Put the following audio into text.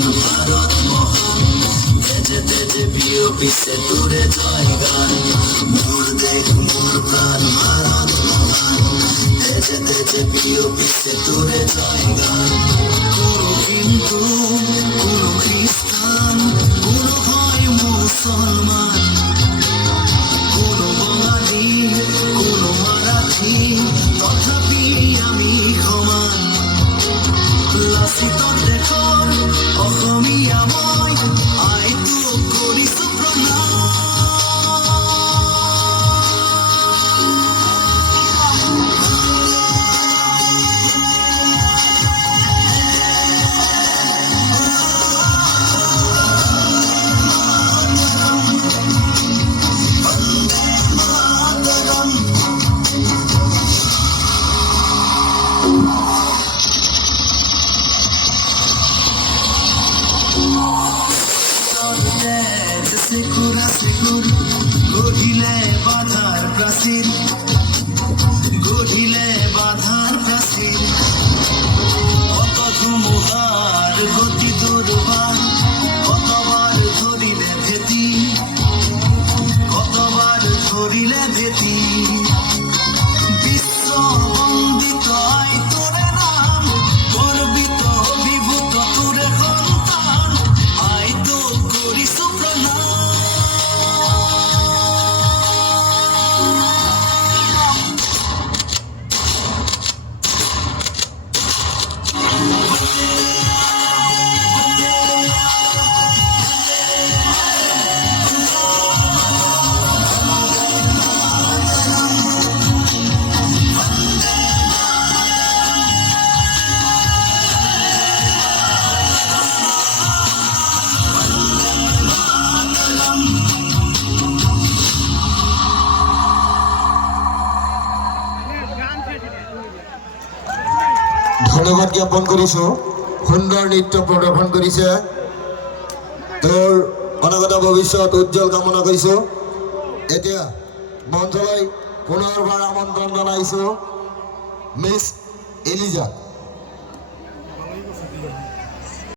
মহান ভারত মহান তেজে তেজে বিয়পিছে তোরে জয়গান মোর দেশ মোর প্রাণ ভারত মহান তেজে তেজে বিয়পিছে তোরে জয়গান কোন হিন্দু কোন খ্রিস্টান কোন হয় মুসলমান কোন বাঙালি কোন মারাঠি তথাপি আমি সমান লাচিতৰ দেশৰ অসমীয়া মই আইতো কৰিছো প্ৰণাম গঢ়িলে বাধাৰ প্ৰাচীৰ গঢ়িলে বাধাৰ প্ৰাচীৰ কত ধুমুহাৰ গতি দুৰ্বাৰ কতবাৰ ধৰিলে ভেটি কতবাৰ ধৰিলে ভেটি বিশ্ব বন্দিত আই তোৰে নাম গৰ্বিত অভিভূত তোৰে সন্তান আইতো কৰিছো প্ৰণাম ধন্যবাদ জ্ঞাপন কৰিছোঁ সুন্দৰ নৃত্য প্ৰদৰ্শন কৰিছে তেওঁৰ অনাগত ভৱিষ্যত উজ্জ্বল কামনা কৰিছোঁ এতিয়া মঞ্চলৈ পুনৰবাৰ আমন্ত্ৰণ জনাইছোঁ মিছ এলিজা।